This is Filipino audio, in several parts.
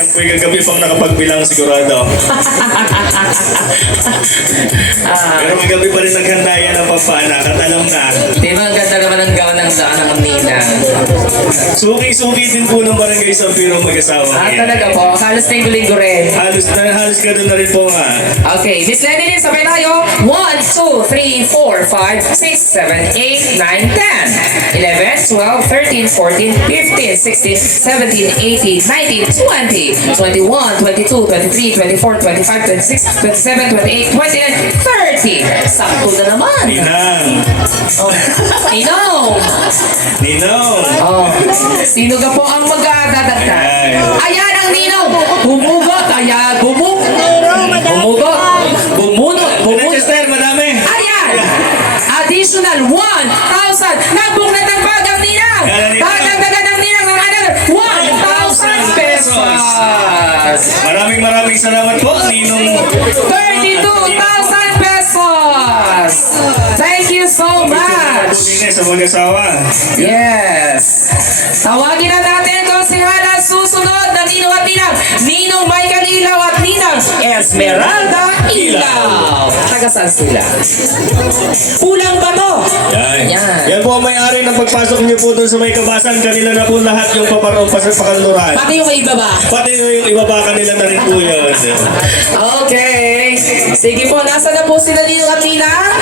Yan po yung gabi pang nakapagbilang sigurado. Pero may gabi pa rin naghanda yan ng pampanak at alam na. Di ba ang ganda naman ang gawa ng daan ng Nina? Suki-suki din po ng barangay San Pedro mag-asawa. Talaga po, halos linggo-linggo rin. Halos ka doon na rin po nga. Okay, Miss Lenny, sabay tayo. 1, 2, 3, 4, 5, 6, 7, 8, 9, 10, 11, 12, 13, 14, 15, 16, 17, 18, 19, 20, 21, 22, 23, 24, 25, 26, 27, 28, 29, 30. Sakto na naman. Ninang. Oh. Ninong. Ninong. Oh. Sino ka po ang mag-dadagdag? Ayan ang ninong. Humugot. Ayan. Humugot. Bumunot. Chester, madami. Ayan. Additional 1,000. Nagbuklat ng bag ang ninang. Dadagdagan ng ninang ng another 1,000 pesos. Maraming salamat po, Ninong. 32,000 pesos. Thank you so much. Sa mag-asawa. Yes. Tawagin na natin kung si Hana susunod na Ninong at Ninang. Ninong Michael Ilaw at Ninang Esmeralda Ilaw. Tagasal sila. Kulang ba to? Yan po ang may-ari ng pagpasok niyo po doon sa may kabasan. Kanila na po lahat yung paparong sa pakanluran. Pati yung iba ba? Pati yung ibaba kanila na rin po yun. Okay. Sige po, nasa na po sila Ninong at Ninang?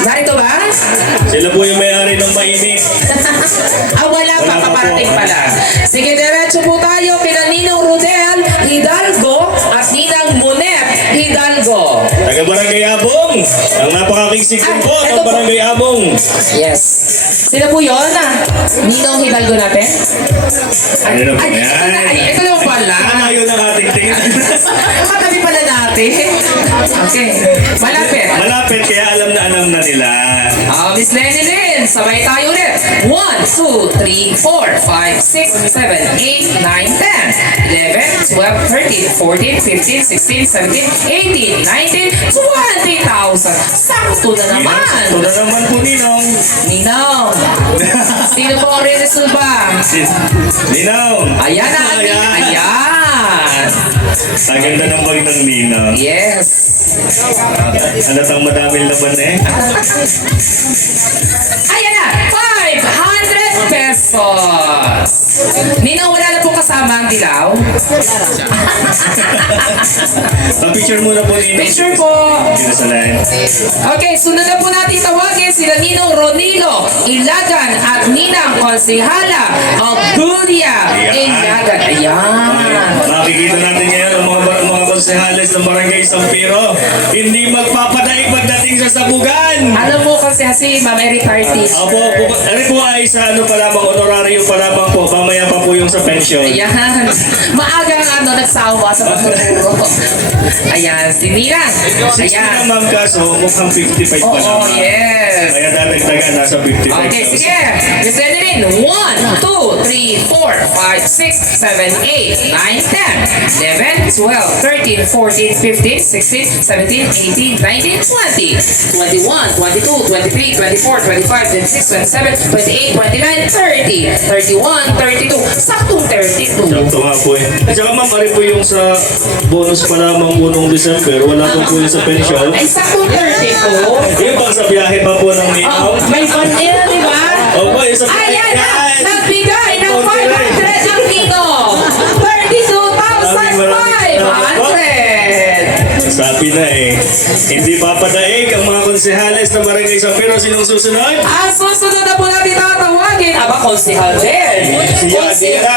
Narito ba? Sila po yung may-ari ng mainit. Wala pa, paparating pala. Sige, diretso po tayo kina Ninong Rodel Hidalgo at Ninang Monet Hidalgo. Taga Barangay Abong. Ang napakakigsik po ng Barangay Abong. Yes. Sila po yun, Ninong Hidalgo natin? Ano na po yan? Ito naman pala. Kanayo ng ating tingin. Katabi pala natin. Okay. Malapit. Malapit, kaya alam na nila. Miss Lenny din. Sabay tayo ulit. 1, 2, 3, 4, 5, 6, 7, 8, 9, 10, 11, 12, 13, 14, 15, 16, 17, 18, 19, 20,000. Sakto na naman. Sakto na naman po, Ninong. Ninong. Sino po ang re-resolve? Ninong. Ayan na. Ayan. Ang ganda ng bag ng Ninong. Yes. Halatang madaming laman eh. Ayan na. 500 pesos. Ninong, wala na po kasama ang dilaw. Picture muna po, Ninong. Picture po. Dito sa line. Okay, sunod na po natin tawagin sila Ninong Ronilo Ilagan at Ninang Konsihala Augulia Ilagan. Ayan. Makikita natin ngayon ang mga konsehales ng Barangay San Pedro. Hindi magpapadaig pagdating sa sabugan. Ano po kasi Ma'am Eric Artis? Opo, ano po ay sa ano pa lamang, honorario pa lamang po. Mamaya pa po yung sa pension. Ayan. Maagang nagsawa sa pagtuturo. Ayan, si Ninang. 60 na ma'am kaso, mukhang 55 pa Oo, lamang. yes. Kaya dadagdagan nasa 55. Okay, sige. Miss Evelyn, 1, 2, 3, 4, 5, 6, 7, 8, 9, 10, 11, 12, 13, 14, 15, 16, 17, 18, 19, 20, 21, 22, 23, 24, 25, 26, 27, 28, 29, 30, 31, 32, saktong 32. Sakto nga po eh. At saka ma'am, ari po yung sa bonus pa lamang po nung December. Wala po yung sa pension. Ay, saktong 32. Yung bang sa biyahe pa po ng Ninong? May bandera, di ba? Opo, yung sa biyahe. Ayan na! Nagbigay ng 500 ang Ninong! 32,500! Sabi na eh. Hindi papadaig ang mga konsehales ng Barangay San Pedro. Sinong susunod? Susunod na po natin tatawagin. Aba, konsihal din. Siya.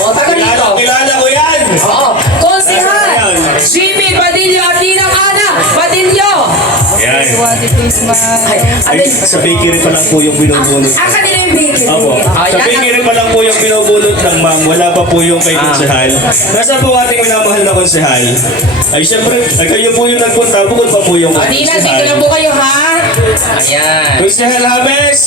O, taga dito. Kilala ko yan. Oo. Konsihal. Jimmy Badillo at Ninang Ana Badillo. Yan. Ay, Sa bakery pa lang po yung binubulot. kanila yung bakery. Opo. Sa bakery pa lang po yung binubulot ng ma'am. Wala pa po yung kay konsehal. Nasa po ating minamahal na konsehal? Ay syempre, ay kayo po yung nagpunta. Bukod pa po yung Nina, dito lang po kayo, ha? Ayan. Konsehal James.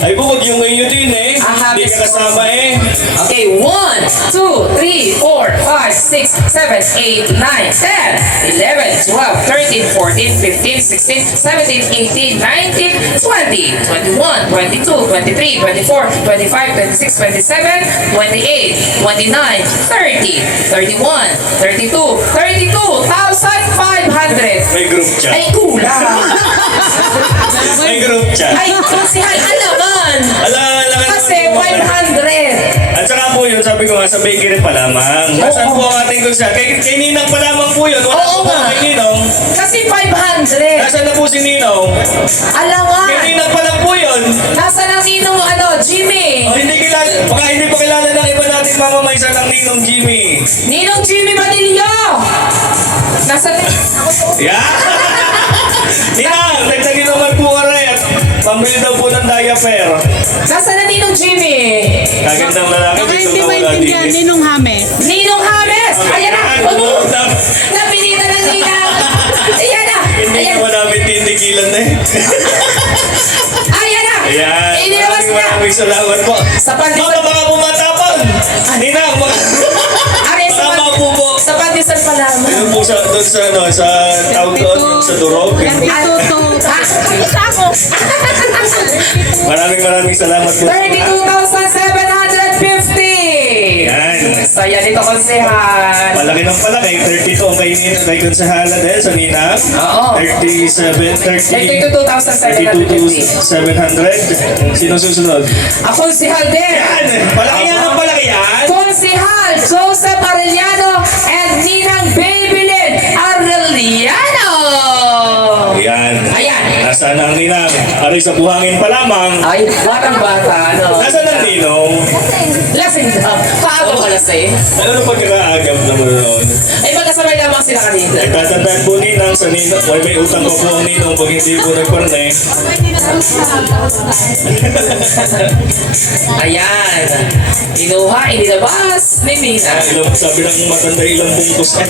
Ay bukod yung inyo din eh. Hindi ka kasama eh. Okay, 1, 2, 3, 4, 5, 6, 7, 8, 9, 10, 11, 12, 13, 14, 15, 16, 17, 18, 19, 20, 21, 22, 23, 24, 25, 26, 27, 28, 29, 30, 31, 32, 32,500. May group chat. Ay, kulang. May group chat. Ay, konsihal, alaman. Alam Kasi 500. At saka po yun, sabi ko nga, sa bakery pa lamang. Nasaan po ang ating konsehal? Kay Ninang pa lamang po yun. Wala Oo po nga. kay Ninong. Kasi 500. Nasaan na po si Ninong? Alangan. Kay Ninang pa lang po yun. Nasa ng ninong Jimmy. Oh, hindi kilala, baka hindi pa kilala ng iba nating mamamaysa ng Ninong Jimmy. Ninong Jimmy Manilio. Nasa... Yeah! Ninang, nagtagin naman po ka rin at pambili daw po ng diaper. Nasa na Ninong Jimmy? Kagandang lalaki Baka dito hindi na wala maintindihan, dito. Ninong James. Ninong James! Ayan na! Napilitan ng Ninang! Ayan na! Hindi Ayan! naman namin titigilan na eh. Ayan na! Ayan, Inilawas na! maraming salamat po. Sa pandesal... Mga mga pumatapang! Ninang, mga... Aray, sa Tama po po. Sa pandesal pa lamang. Ayun po sa, doon sa, ano, sa tawag doon, yung sa durog. Ito. Ako. Maraming salamat po. 32,750! Yan. Saya nito, konsehal. Palaki ng palaki. 32 ang kay Nina, kay Konsehala dahil sa Ninang. Oo. 32,750. 32,750. Sino susunod? Ako si Halder. Yan! Palaki yan ang palaki yan! Konsehal Joseph Arellano and Ninang Babylin Arellano. Yan. Ayan. Nasaan ang Ninang? Aray sa buhangin pa lamang. Ay, batang bata, ano? Nasaan ang Ninong? Lasing daw. Paano ka lasing? Ano na pagkakaagam naman noon? Ay, magkasabay lamang sila kanina. Ay, tatandaan po Ninang sa Ninong. Ay, may utang pa po ang Ninong pag hindi po nagparne. Ayan. Inuha, inilabas ni Nina. Sabi ng matanda ilang bungkus eh.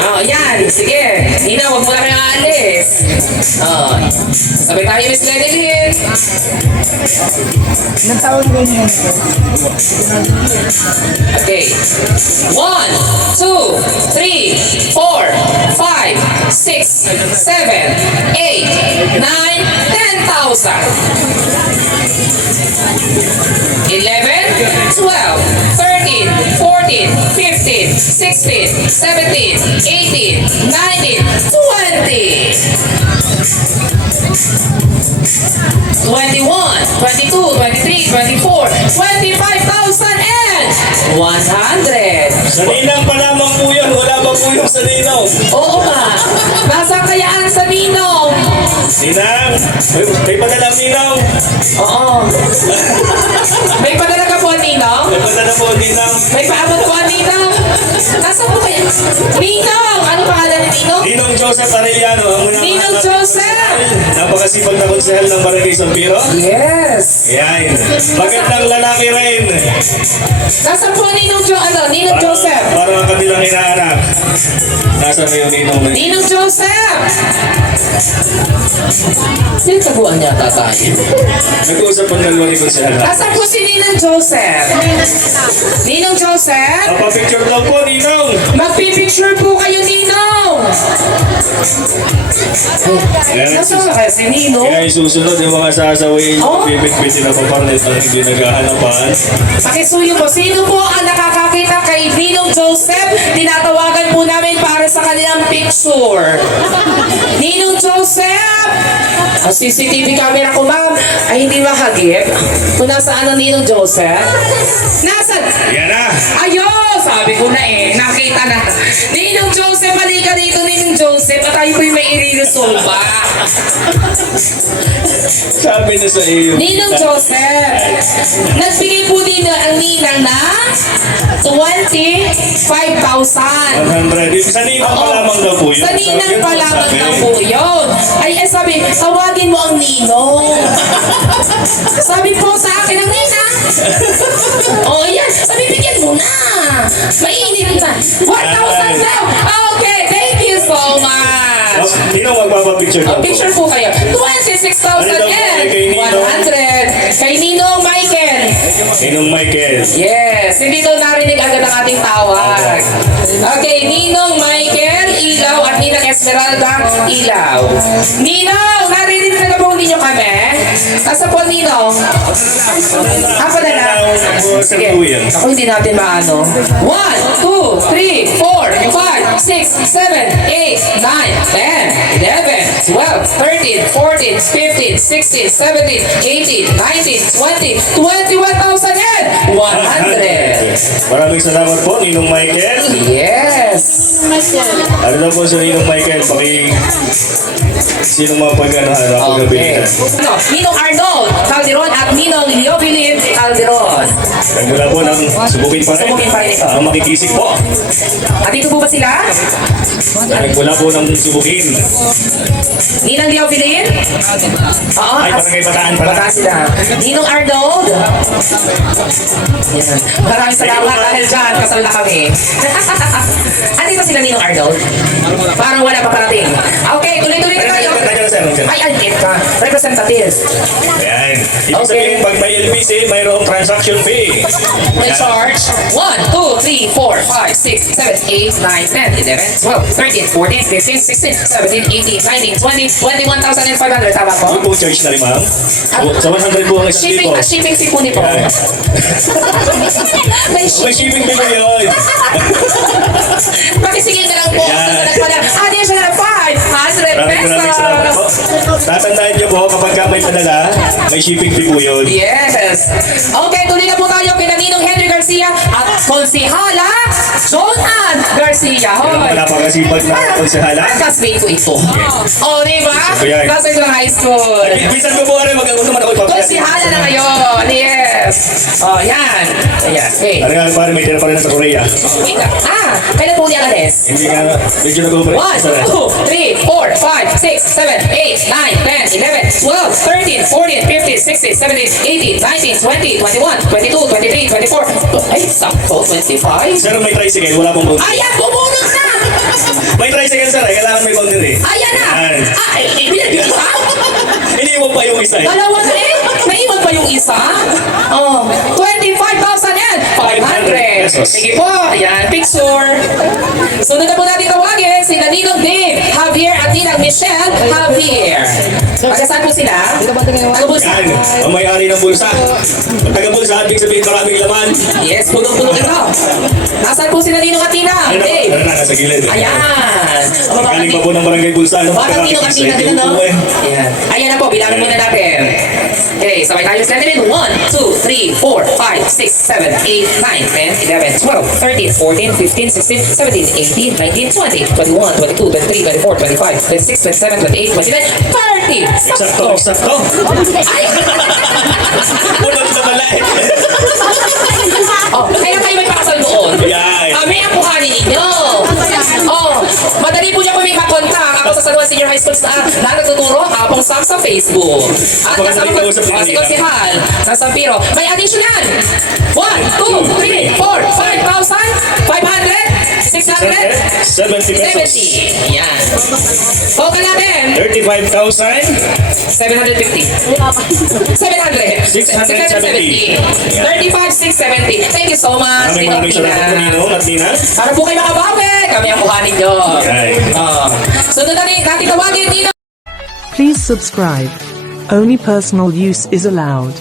Oh, ayan. Sige. Nina, huwag mo na kayong aalis. Oh. Sabay tayo, Miss Glenelyn. Okay. 1, 2, 3, 4, 5, 6, 7, 8, 9, 10,000. 11, 12, 13, 14, 15, 16, 17, 18, 19, 20. 21, 22, 23, 24, 25,000 and 100. Sa Ninang pa lamang po yan. Wala ba po yung sa Ninong? Oo nga. Nasa kayaan sa Ninong. Ninang! May padalang Ninong! Oo. May padala ka po, Ninong? May padala po Ninang! May paabot po, Ninong? Nasaan po kaya? Ninong! Ano pangalan ni Ninong? Ninong Joseph Arellano. Ang Ninong Joseph! Napakasipag na konsehal ng Barangay San Piro. Yes. Yan. Magandang lalaki rin. Nasaan po Ninong Ninong Joseph? Parang ang kabilang inaanak. Nasa na yung Ninong na yun? Ninong Joseph! Tinataguan niya tayo. Nag-uusap ang dalawa ni konsehal. Nasaan po si Ninong Joseph? Ninong Joseph? Napapicture lang po, Ninong. Magpipicture po kayo, Ninong! Nasaan na kaya si Ninong? Kaya isusunod yung mga sasaway, Oh. bibit-bitin na paparnet ang hindi naghahanapan. Pakisuyo po. Sino po ang nakakakita kay Ninong Joseph? Tinatawagan po namin para sa kanilang picture. Ninong Joseph! Ang CCTV camera ko, ma'am, ay hindi makagip. Kung nasaan ang Ninong Joseph? Nasaan? Yan na. Ayun! Sabi ko na eh. Nakita na. Ninong Joseph, halika dito, Ninong Joseph. At tayo po'y may iriresolve ba? Sabi na sa iyo. Ninong Joseph, nagbigay po din ang ninang na 25,000. 100. Sa Ninang pa lamang daw po yun. Sa ninang pa lamang Sabi. daw po yun. Ay, sabi, tawagin mo ang ninong. Sabi po sa akin ang ninang. Oh, yan. Sabi, bigyan mo na. Mainit na. 1,000 daw. Okay, thank you so much. Ninong magpapapicture daw po. Picture po kayo. 26,000 and 100. Kay Ninong Michael. Ninong Michael. Yes, hindi daw narinig agad ang ating tawag. Okay, Ninong Michael, ilaw, at Ninang Esmeralda, ilaw. Ninong, narinig na po ninyo kami? Nasa po, Ninong? Padala. Sige. Ako hindi natin maano. 1, 2, 3, 4, 5, 6, 7, 8, 9, 10, 11, 12, 13, 14, 15, 16, 17, 18, 19, 20, 21,000 and 100. Maraming salamat po, Ninong Michael. Yes. Ano daw po sa Ninong Michael, sino mga pag-anahan ako gabi Okay. Ano, Ninong Arnold Calderon at Ninong Leobilin Calderon. Nagmula po ng subukin pa rin. Subukin pa rin ito. Ang makikisig po. At dito po ba sila? Nagmula po ng subukin. Ninong Leobilin? Oo. Ay, barangay Bataan pala. Baka sila. Ninong Arnold? Yan. Maraming salamat dahil dyan. Kasal na kami. Andito sila Ninong Arnold? Parang wala pa parating. Okay, tuloy-tuloy na tayo. Nandiyan na sir, nandiyan. Ay, andit ka. Representative. Ayan. Ibig sabihin, pag may LBC, mayroong transaction fee. May charge. 1, 2, 3, 4, 5, 6, 7, 8, 9, 10, 11, 12, 13, 14, 15, 16, 17, 18, 19, 20, 21,500. Tama po? Yung po charge na rin, ma'am. Sa 100 po ang isang Shipping, tipo. shipping fee po ni po. Ayan. May May shipping fee po yun. Pakisingin na lang po. Yan. Susunod ko lang. Additional 500 Maraming salamat po. pesos. Tatandaan niyo po, kapag ka may padala, may shipping fee po yun. Yes. Okay, tuloy na po tayo kina Ninong Henry Garcia at Konsihala Joan Ann Garcia. Hoy. Napakasipag na konsehala. Classmate ko ito. Oh, di ba? So, yan. Classmate ko ng high school. Minsan ko po rin, mag-ako naman ako ipapagod. Konsihala na ngayon. Yes. Oh, yan. Ayan. Hey. Ano nga, pare, may tira pa rin sa Korea. Wait lang. Kailan po niya alis? Hindi nga, medyo nag-over. 1, 2, 3, 4, 5, 6, 7, 8, 9, 10, 11, 12, 13, 14, 15, 16, 17, 18, 19, 20, 21, 22, 23, 24. Ay, sakto, 25. Sir, may tricycle, wala pong boundary. Ayan, bumunot na! May tricycle, sir, kailangan may boundary. Ayan na! Ayan. Ay, binibig ka? Iniiwan pa yung isa eh. Dalawa na eh! Naiwan pa yung isa? Oh, 25,000 and 500. pesos. Sige po, ayan, picture. Sunod na po natin tawagin sila Ninong Dave Javier at Ninang Michelle Javier. Pagkasaan po sila? Ano po Yan, ang may-ari ng bulsa. Ang taga-bulsa, ibig sabihin maraming laman. Yes, punong-puno ito. Nasaan po sila Ninong at Ninang? Ano, Dave. ano na, nasa gilid. Ayan. Galing pa po ng barangay bulsa. Ano, Bakit Ninong at Ninang din, no? Ayan. Ayan na po, bilangin muna natin. Okay, sabay tayo sa natin. 1, 2, 3, 4, 5, 6, 7, 8, 9, 10, 11, 12, 13, 14, 15, 16, 17, 18, 19, 20, 21, 22, 23, 24, 25, 26, 27, 28, 29, 30! Eksakto, eksakto. Ay! Unang na pala eh. Oh, kaya kayo may pakasal doon. Yan. Kami ang kuhanin ninyo. Oh, madali po niya po may kakontak. Ako sa San Juan Senior High School na nagtuturo hapong sa Facebook. At kasama ko si Konsihal ng San Piro. May additional 1, 2, 3, 4, 5,000, 500, 600, 70 pesos. 70. Yan. Total natin. 35,000. 750. 700. 670. 35, 670. Thank you so much. Maraming salamat po, Ninong at Nina. Para po kayo makabawi. Kami ang kuhanin nyo. Right. Sunod natin tawagin, Nino. Please subscribe. Only personal use is allowed.